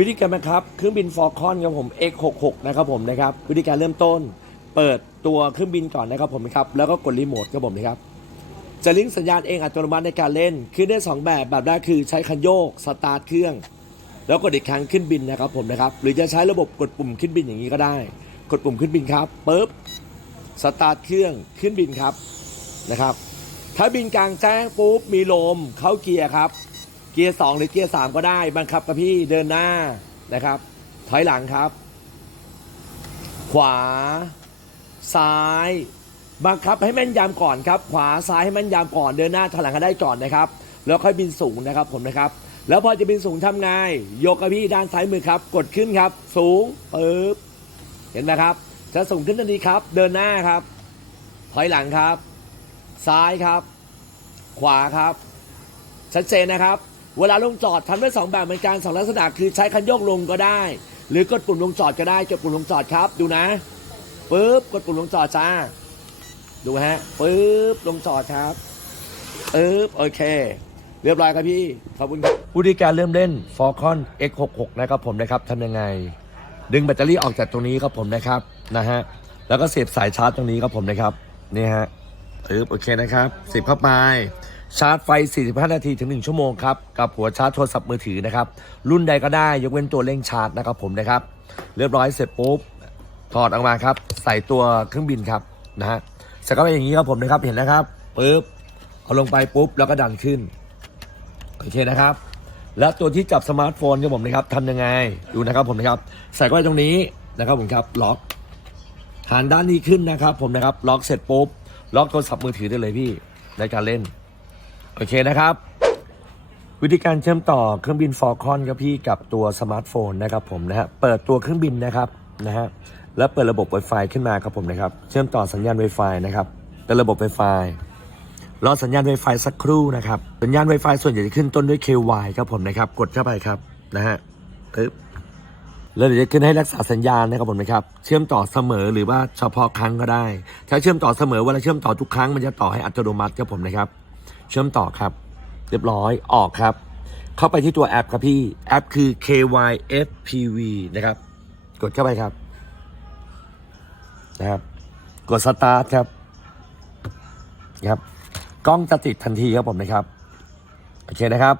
วิธีการนะครับเครื่องบินฟอร์คอนครับผม X66 นะครับผมนะครับวิธีการเริ่มต้น เปิดตัวเครื่องบินก่อนนะครับผมนะครับแล้วก็กดรีโมทครับผมนะครับจะลิงก์สัญญาณเองอัตโนมัติในการเล่นขึ้นได้ 2 แบบแบบแรกคือใช้คันโยกสตาร์ทเครื่อง แล้วกดอีกครั้งขึ้นบินนะครับผมนะครับหรือจะใช้ระบบกดปุ่มขึ้นบินอย่างนี้ก็ได้ กดปุ่มขึ้นบินครับปุ๊บสตาร์ทเครื่องขึ้นบินครับนะครับถ้าบินกลางแจ้งปุ๊บมีลมเข้าเกียร์ครับ กียร์2หรือเกียร์3ก็ได้ บังคับกับพี่เดินหน้านะครับ ถอยหลังครับ ขวา ซ้าย บังคับให้แม่นยำก่อนครับ ขวาซ้ายให้แม่นยำก่อนเดินหน้าถอยหลังก็ได้ก่อนนะครับ แล้วค่อยบินสูงนะครับผมนะครับ แล้วพอจะบินสูงทำไงยกกับพี่ด้านซ้ายมือครับ กดขึ้นครับ สูงปึ๊บเห็นไหมครับ จะสูงขึ้นทันทีครับ เดินหน้าครับ ถอยหลังครับ ซ้ายครับ ขวาครับชัดเจนนะครับ เวลาลงจอดทำได้สองแบบเหมือนกันสองลักษณะคือใช้คันโยกลงก็ได้ หรือกดปุ่มลงจอดก็ได้กดปุ่มลงจอดครับ ดูนะปึ๊บกดปุ่มลงจอดจ้า ดูฮะปึ๊บลงจอดครับปึ๊บโอเค เรียบร้อยครับพี่ขอบคุณครับวิธีการเริ่มเล่น Falcon X66 นะครับผมนะครับทำยังไง ดึงแบตเตอรี่ออกจากตรงนี้ครับผมนะครับนะฮะแล้วก็เสียบสายชาร์จตรงนี้ครับผมนะครับนี่ฮะปึ๊บโอเคนะครับเสียบเข้าไป ชาร์จไฟ 45 นาทีถึง 1 ชั่วโมงครับ กับหัวชาร์จโทรศัพท์มือถือนะครับ รุ่นใดก็ได้ยกเว้นตัวเร่งชาร์จนะครับผมนะครับ เรียบร้อยเสร็จปุ๊บ ถอดออกมาครับ ใส่ตัวเครื่องบินครับนะฮะใส่เข้าไปอย่างนี้ครับผมนะครับ เห็นนะครับปุ๊บ เอาลงไปปุ๊บ แล้วก็ดันขึ้น โอเคนะครับ แล้วตัวที่จับสมาร์ทโฟนครับผมนะครับทำยังไง ดูนะครับผมนะครับ ใส่เข้าไปตรงนี้นะครับผมครับ ล็อกหันด้านนี้ขึ้นนะครับ ผมนะครับ ล็อกเสร็จปุ๊บ ล็อกโทรศัพท์มือถือได้เลยพี่ในการเล่น โอเคนะครับ วิธีการเชื่อมต่อเครื่องบินฟอร์คอนครับพี่กับตัวสมาร์ทโฟนนะครับผมนะฮะเปิดตัวเครื่องบินนะครับนะฮะแล้วเปิดระบบ Wi-Fi ขึ้นมาครับผมนะครับ เชื่อมต่อสัญญาณ Wi-Fi นะครับเป็นระบบ Wi-Fi รอสัญญาณ Wi-Fi สักครู่นะครับ สัญญาณ Wi-Fi ส่วนใหญ่จะขึ้นต้นด้วย KY ครับผมนะครับ กดเข้าไปครับนะฮะปึ๊บแล้วเดี๋ยวจะขึ้นให้รักษาสัญญาณนะครับผมนะครับ เชื่อมต่อเสมอหรือว่าเฉพาะครั้งก็ได้ ถ้าเชื่อมต่อเสมอเวลาเชื่อมต่อทุกครั้งมันจะต่อให้อัตโนมัติครับผมนะครับ เชื่อมต่อครับ เรียบร้อยออกครับ เข้าไปที่ตัวแอปครับพี่แอปคือ KYFPV นะครับ กดเข้าไปครับนะครับ กดสตาร์ทครับครับ กล้องจะติดทันทีครับผมนะครับ โอเคนะครับ